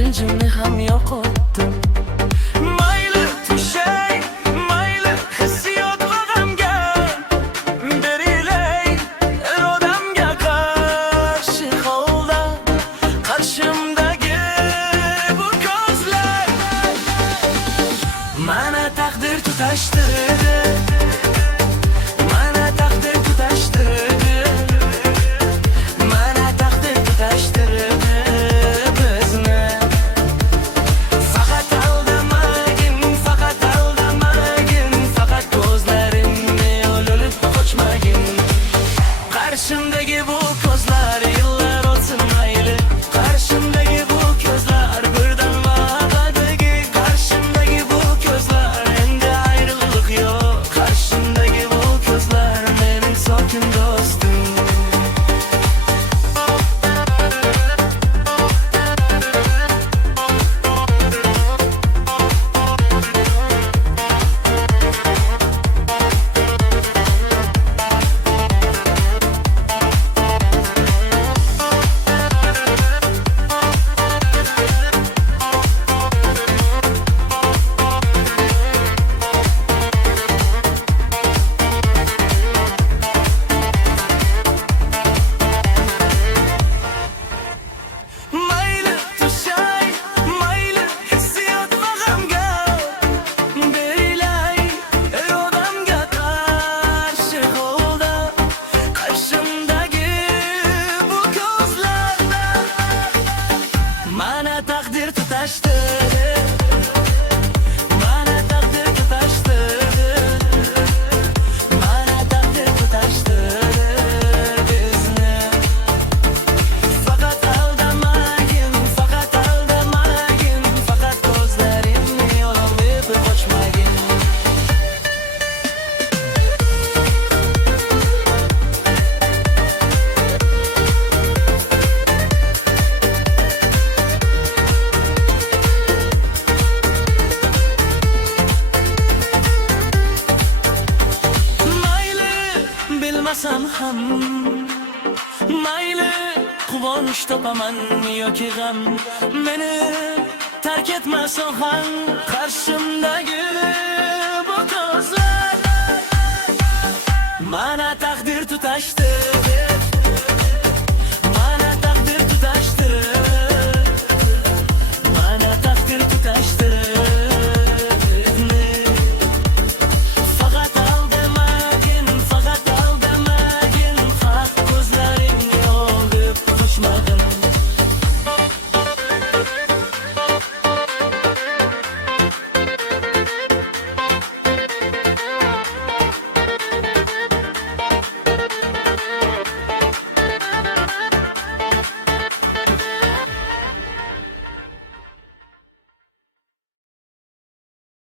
tincimni ham yo'qotdim. Mayli tushay, mayli hissiyot va g'amga berilay irodamga qarshi holda. Qarshimdagi bu ko'zlar mana taqdir tutashtirdi. Mana taqdir tutashtirdi. Mana taqdir tutashtirdi bizni. Faqat aldamagin, faqat aldamagin, faqat ko'zlaringni yo'lib qochmagin. Qarshimdagi bu ko'zlar yillar o'tsin mayli. Qarshimdagi bu ko'zlar birdan va'dadagi. Qarshimdagi bu ko'zlar endi ayriliq yo'q. Qarshimdagi bu ko'zlar mening sokin do'stim. Mayli tushay, mayli hissiyot va g'amga berilay irodamga qarshi holda. Qarshimdagi bu ko'zlarda mana taqdir tutashtirdi. Mana taqdir tutashtirdi. Mana taqdir tutashtirdi bizni. Faqat aldamagin, faqat aldamagin, faqat ko'zlaringni yo'lib qochmagin. Mayli bilmasam ham, mayli quvonch topaman yoki g'am, meni tark etmasin ham. Qarshimdagi bu ko'zlar mana taqdir tutashtirdi.